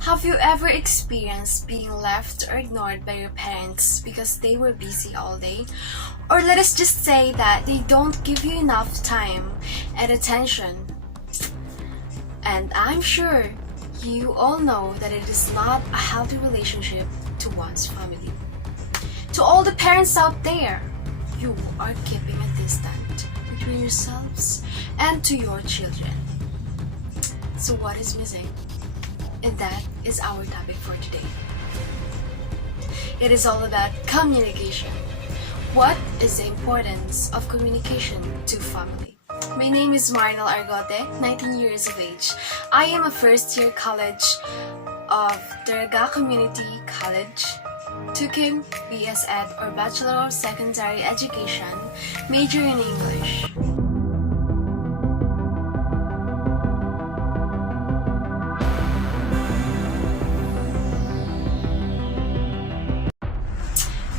Have you ever experienced being left or ignored by your parents because they were busy all day? Or let us just say that they don't give you enough time and attention. And I'm sure you all know that it is not a healthy relationship to one's family. To all the parents out there, you are keeping a distance between yourselves and to your children. So what is missing? And that is our topic for today. It is all about communication. What is the importance of communication to family? My name is Marnel Argote, 19 years of age. I am a first-year college of Daraga Community College, Tukin BS Ed or Bachelor of Secondary Education, major in English.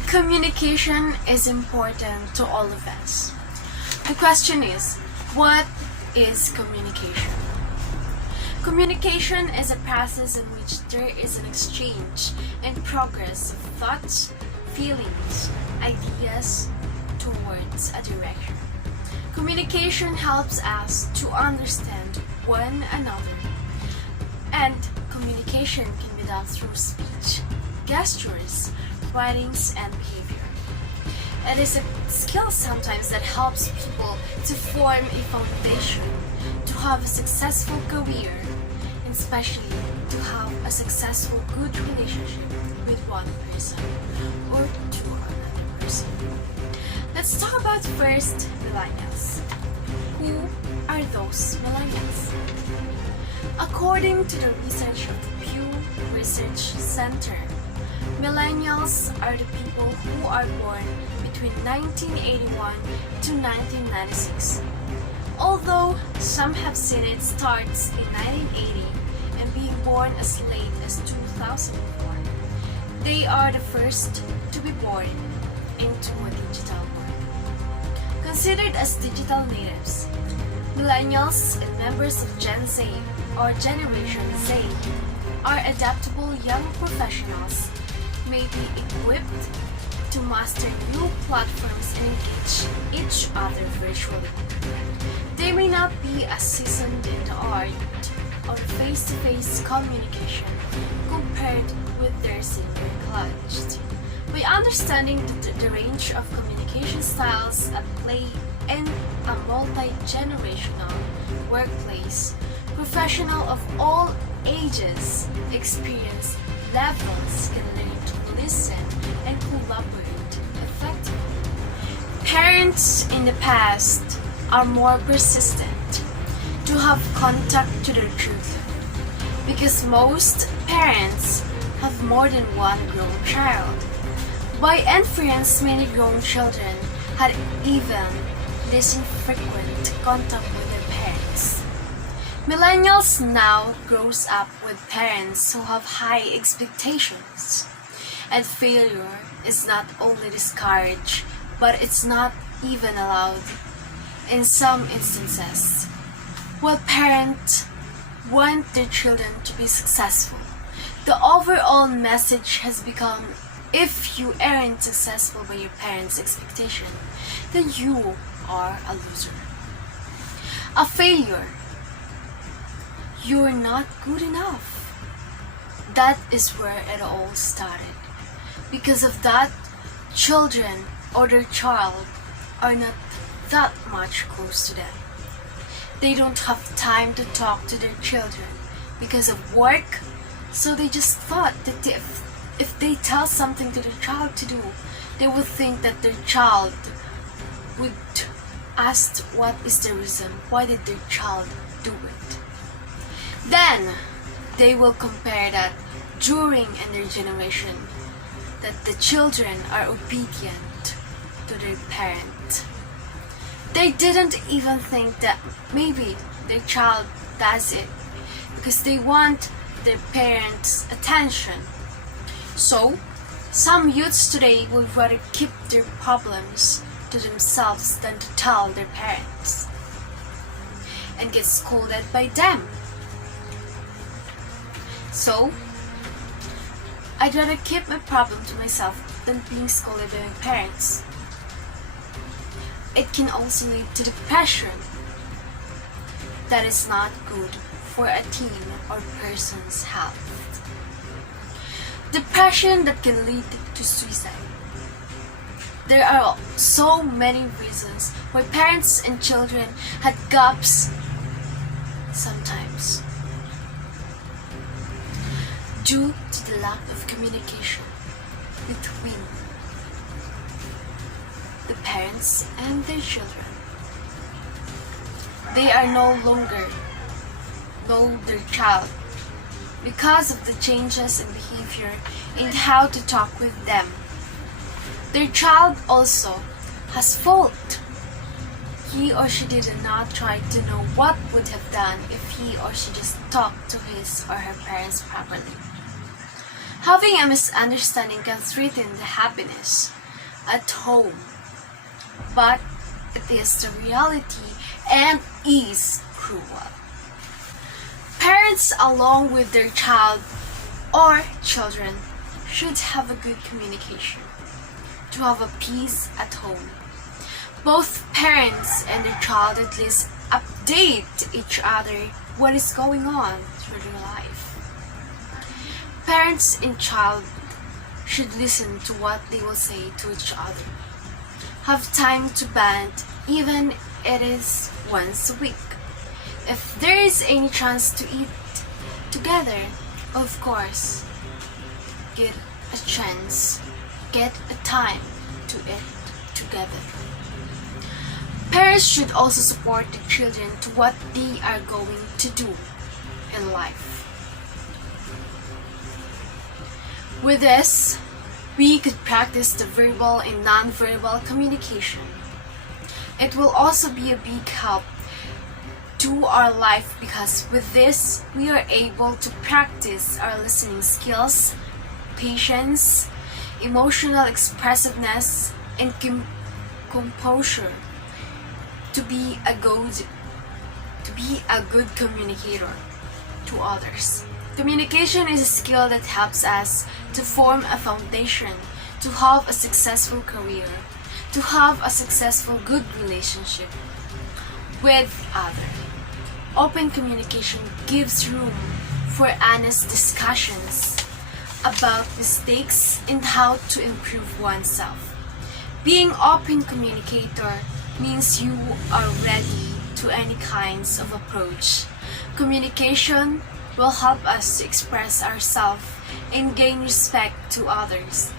Communication is important to all of us. The question is, what is communication? Communication is a process in which there is an exchange and progress of thoughts, feelings, ideas towards a direction. Communication helps us to understand one another, and communication can be done through speech, gestures, writings, and behavior. It is a skill sometimes that helps people to form a foundation, to have a successful career, and especially to have a successful good relationship with one person or to another person. Let's talk about first millennials. Who are those millennials? According to the research of the Pew Research Center, millennials are the people who are born between 1981 to 1996. Although some have seen it starts in 1980 and being born as late as 2004, they are the first to be born into a digital world. Considered as digital natives, millennials and members of Gen Z or Generation Z are adaptable young professionals may be equipped to master new platforms and engage each other virtually. They may not be as seasoned in the art or face-to-face communication compared with their senior college. By understanding the range of communication styles at play in a multi-generational workplace, professionals of all ages, experience levels can learn to listen and collaborate effectively. Parents in the past are more persistent to have contact to their children because most parents have more than one grown child. By inference, many grown children had even less infrequent contact with their parents. Millennials now grows up with parents who have high expectations, and failure is not only discouraged, but it's not even allowed in some instances. While parents want their children to be successful, the overall message has become, if you aren't successful by your parents' expectation, then you are a loser, a failure. You're not good enough. That is where it all started. Because of that, children or their child are not that much close to them. They don't have time to talk to their children because of work, so they just thought that if they tell something to their child to do, they would think that their child would ask what is the reason, why did their child do it. Then they will compare that during in their generation that the children are obedient to their parent. They didn't even think that maybe their child does it because they want their parents' attention. So, some youths today would rather keep their problems to themselves than to tell their parents and get scolded by them. So, I'd rather keep my problem to myself than being scolded by my parents. It can also lead to depression. That is not good for a teen or person's health. Depression that can lead to suicide. There are so many reasons why parents and children had gaps sometimes, due to the lack of communication between the parents and their children. They are no longer know their child because of the changes in behavior and how to talk with them. Their child also has fault. He or she did not try to know what would have done if he or she just talked to his or her parents properly. Having a misunderstanding can threaten the happiness at home, but it is the reality and is cruel. Parents, along with their child or children, should have a good communication to have a peace at home. Both parents and their child at least update each other what is going on through their life. Parents and child should listen to what they will say to each other. Have time to bond, even it is once a week. If there is any chance to eat together, of course, get a chance, get a time to eat together. Parents should also support the children to what they are going to do in life. With this, we could practice the verbal and non-verbal communication. It will also be a big help to our life because with this, we are able to practice our listening skills, patience, emotional expressiveness, and composure to be a good communicator to others. Communication is a skill that helps us to form a foundation, to have a successful career, to have a successful good relationship with others. Open communication gives room for honest discussions about mistakes and how to improve oneself. Being open communicator means you are ready to any kinds of approach. Communication will help us to express ourselves and gain respect to others.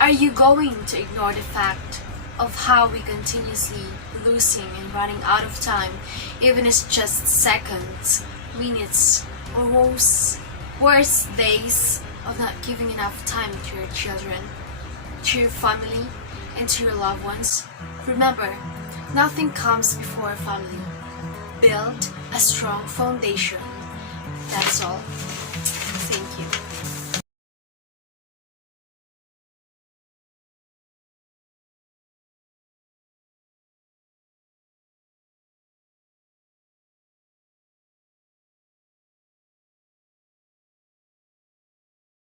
Are you going to ignore the fact of how we continuously losing and running out of time, even it's just seconds, minutes, or worse days of not giving enough time to your children, to your family, and to your loved ones? Remember, nothing comes before family. Build a strong foundation. That's all.